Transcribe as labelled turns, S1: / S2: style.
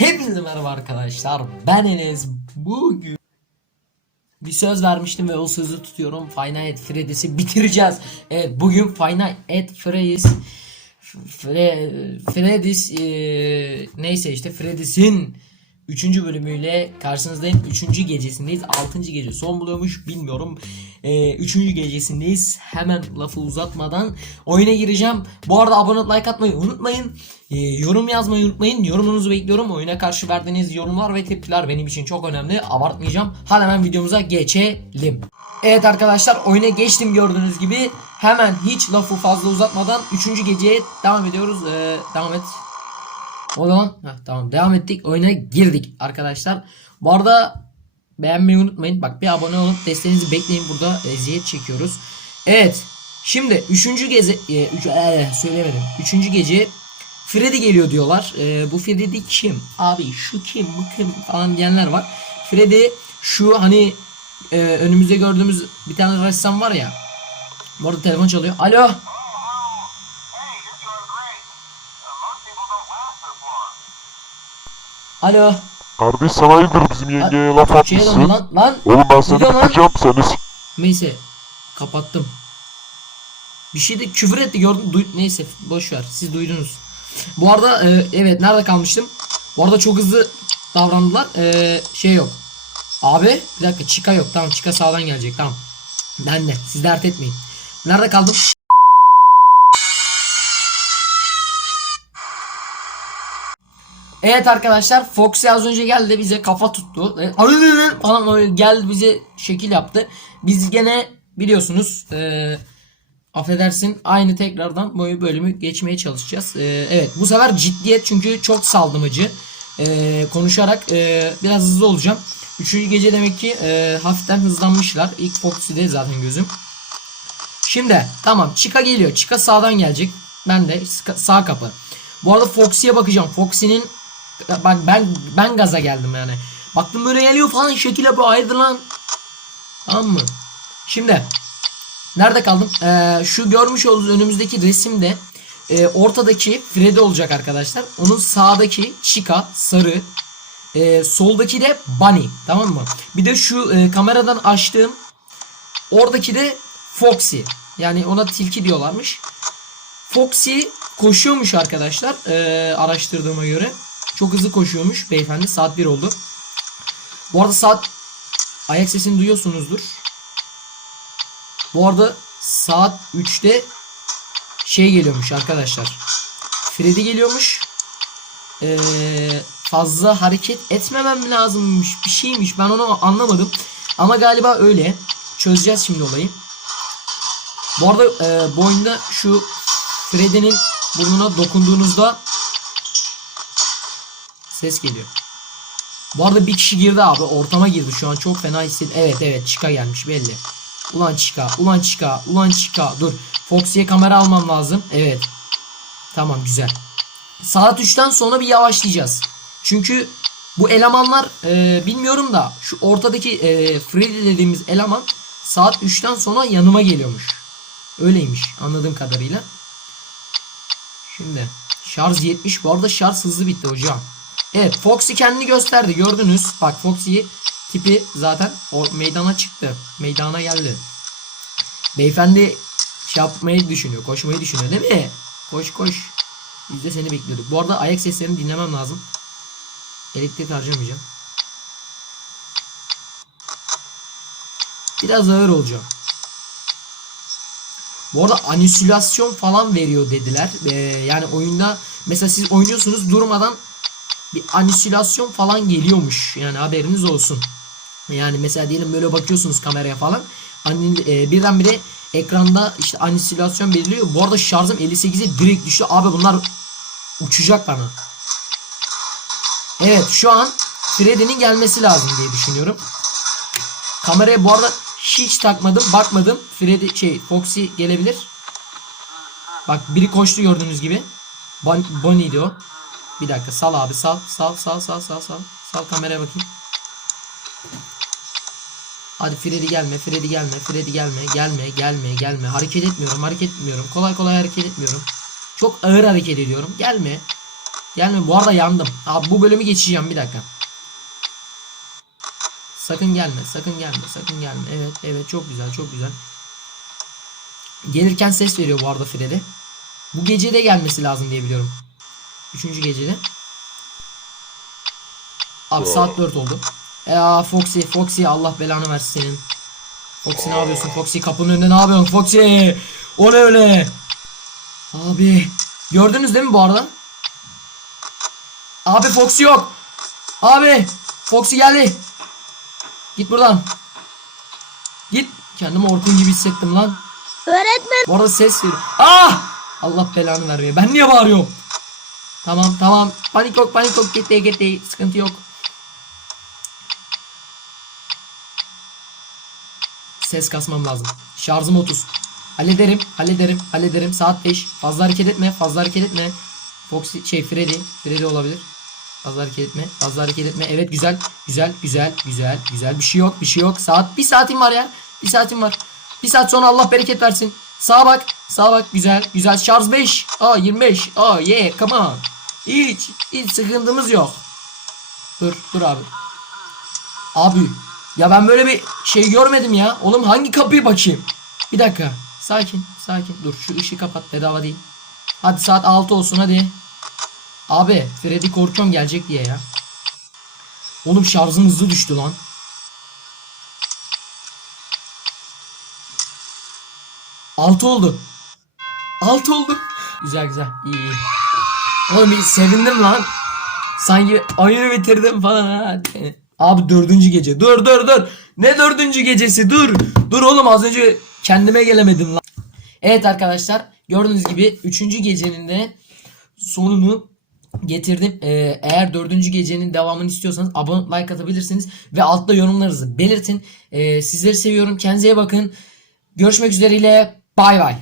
S1: Hepinize merhaba arkadaşlar. Ben Enes. Bugün bir söz vermiştim ve o sözü tutuyorum. Final at Freddy'si bitireceğiz. Evet bugün Final at Freddy's Fre, Freddy's eee, neyse işte Freddy's'in 3. bölümüyle karşınızdayım. 3. gecesindeyiz. 6. gece son buluyormuş bilmiyorum. 3. gecesindeyiz. Hemen lafı uzatmadan oyuna gireceğim. Bu arada abone like atmayı unutmayın. Ee, yorum yazmayı unutmayın. Yorumunuzu bekliyorum. Oyuna karşı verdiğiniz yorumlar ve tepkiler benim için çok önemli. Abartmayacağım. Hadi hemen videomuza geçelim. Evet arkadaşlar oyuna geçtim gördüğünüz gibi. Hemen hiç lafı fazla uzatmadan 3. geceye devam ediyoruz. Ee, devam et. O zaman heh, tamam devam ettik. Oyuna girdik arkadaşlar. Bu arada beğenmeyi unutmayın. Bak bir abone olup desteğinizi bekleyin. Burada eziyet çekiyoruz. Evet. Şimdi 3. gece e, üç, e, söylemedim. 3. gece Freddy geliyor diyorlar. E, bu Freddy kim? Abi şu kim bu kim falan diyenler var. Freddy şu hani e, önümüzde gördüğümüz bir tane ressam var ya. Bu arada telefon çalıyor. Alo. Alo.
S2: Kardeş sana hayırdır bizim yengeye laf
S1: Şey
S2: atmışsın.
S1: lan lan.
S2: Oğlum ben seni
S1: Gidiyor lan.
S2: tutacağım seni. s-
S1: Neyse kapattım. Bir şey de küfür etti gördün duy neyse boş ver siz duydunuz. Bu arada e, evet nerede kalmıştım? Bu arada çok hızlı davrandılar. E, şey yok. Abi bir dakika Chica yok. Tamam Chica sağdan gelecek tamam. Ben de siz dert etmeyin. Nerede kaldım? Evet arkadaşlar Foxy az önce geldi bize kafa tuttu. Falan geldi bize şekil yaptı. Biz gene biliyorsunuz e, affedersin aynı tekrardan bu bölümü geçmeye çalışacağız. E, evet bu sefer ciddiyet çünkü çok saldım acı. E, konuşarak e, biraz hızlı olacağım. Üçüncü gece demek ki e, hafiften hızlanmışlar. İlk Foxy'de zaten gözüm. Şimdi tamam Chica geliyor. Chica sağdan gelecek. Ben de sağ kapı. Bu arada Foxy'ye bakacağım. Foxy'nin bak ben ben gaza geldim yani. Baktım böyle geliyor falan şekil yapıyor. Hayırdır lan? Tamam mı? Şimdi nerede kaldım? Ee, şu görmüş olduğunuz önümüzdeki resimde e, ortadaki Freddy olacak arkadaşlar. Onun sağdaki Chica sarı. e, soldaki de Bunny. Tamam mı? Bir de şu e, kameradan açtığım oradaki de Foxy. Yani ona tilki diyorlarmış. Foxy koşuyormuş arkadaşlar. Ee, araştırdığıma göre. Çok hızlı koşuyormuş beyefendi. Saat 1 oldu. Bu arada saat ayak sesini duyuyorsunuzdur. Bu arada saat 3'te şey geliyormuş arkadaşlar. Freddy geliyormuş. Ee, fazla hareket etmemem lazımmış bir şeymiş ben onu anlamadım. Ama galiba öyle. Çözeceğiz şimdi olayı. Bu arada e, bu oyunda şu Freddy'nin burnuna dokunduğunuzda ses geliyor. Bu arada bir kişi girdi abi. Ortama girdi şu an. Çok fena hisset. Evet evet Chica gelmiş belli. Ulan Chica. Ulan Chica. Ulan Chica. Dur. Foxy'ye kamera almam lazım. Evet. Tamam güzel. Saat 3'ten sonra bir yavaşlayacağız. Çünkü bu elemanlar e, bilmiyorum da şu ortadaki e, Freddy dediğimiz eleman saat 3'ten sonra yanıma geliyormuş. Öyleymiş anladığım kadarıyla. Şimdi şarj 70 bu arada şarj hızlı bitti hocam. Evet Foxy kendini gösterdi gördünüz. Bak Foxy tipi zaten o meydana çıktı. Meydana geldi. Beyefendi şey yapmayı düşünüyor. Koşmayı düşünüyor değil mi? Koş koş. Biz de seni bekliyorduk. Bu arada ayak seslerini dinlemem lazım. Elektrik harcamayacağım. Biraz ağır olacağım. Bu arada anüsülasyon falan veriyor dediler. Ee, yani oyunda mesela siz oynuyorsunuz durmadan bir anüsülasyon falan geliyormuş. Yani haberiniz olsun. Yani mesela diyelim böyle bakıyorsunuz kameraya falan. Hani, e, birdenbire ekranda işte anüsülasyon belirliyor. Bu arada şarjım 58'e direkt düştü. Abi bunlar uçacak bana. Evet şu an Freddy'nin gelmesi lazım diye düşünüyorum. Kameraya bu arada hiç takmadım, bakmadım. Freddy şey Foxy gelebilir. Bak biri koştu gördüğünüz gibi. Bon Bonnie'di o. Bir dakika sal abi sal sal sal sal sal sal. Sal kameraya bakayım. Hadi Freddy gelme, Freddy gelme, Freddy gelme, gelme, gelme, gelme. Hareket etmiyorum, hareket etmiyorum. Kolay kolay hareket etmiyorum. Çok ağır hareket ediyorum. Gelme. Gelme. Bu arada yandım. Abi bu bölümü geçeceğim bir dakika. Sakın gelme. Sakın gelme. Sakın gelme. Evet. Evet. Çok güzel. Çok güzel. Gelirken ses veriyor bu arada Freddy. Bu gece de gelmesi lazım diye biliyorum. Üçüncü gecede. Abi saat 4 oldu. Ya Foxy, Foxy Allah belanı versin senin. Foxy ne yapıyorsun? Foxy kapının önünde ne yapıyorsun? Foxy! O ne öyle? Abi gördünüz değil mi bu arada? Abi Foxy yok. Abi Foxy geldi. Git buradan. Git. Kendimi Orkun gibi hissettim lan.
S3: Öğretmen
S1: Bu arada ses veriyor. Ah! Allah belanı vermeye. Ben niye bağırıyorum? Tamam tamam. Panik yok panik yok. Gitti gitti. Sıkıntı yok. Ses kasmam lazım. Şarjım 30. Hallederim. Hallederim. Hallederim. Saat 5. Fazla hareket etme. Fazla hareket etme. Foxy şey Freddy. Freddy olabilir. Fazla hareket etme. Fazla hareket etme. Evet güzel. Güzel. Güzel. Güzel. Güzel. Bir şey yok. Bir şey yok. Saat. Bir saatim var ya. Bir saatim var. Bir saat sonra Allah bereket versin. Sağa bak. Sağa bak. Güzel. Güzel. Şarj 5. Aa 25. Aa yeah. Come on. Hiç. Hiç sıkıntımız yok. Dur. Dur abi. Abi. Ya ben böyle bir şey görmedim ya. Oğlum hangi kapıyı bakayım? Bir dakika. Sakin. Sakin. Dur şu ışığı kapat. Bedava değil. Hadi saat 6 olsun hadi. Abi Freddy korkuyorum gelecek diye ya. Oğlum şarjım hızlı düştü lan. Altı oldu. Altı oldu. Güzel güzel. İyi iyi. Oğlum bir sevindim lan. Sanki oyunu bitirdim falan ha. Abi dördüncü gece. Dur dur dur. Ne dördüncü gecesi dur. Dur oğlum az önce kendime gelemedim lan. Evet arkadaşlar gördüğünüz gibi üçüncü gecenin de sonunu getirdim. Ee, eğer dördüncü gecenin devamını istiyorsanız abone like atabilirsiniz ve altta yorumlarınızı belirtin. Ee, sizleri seviyorum. Kendinize bakın. Görüşmek üzere. Bay bay.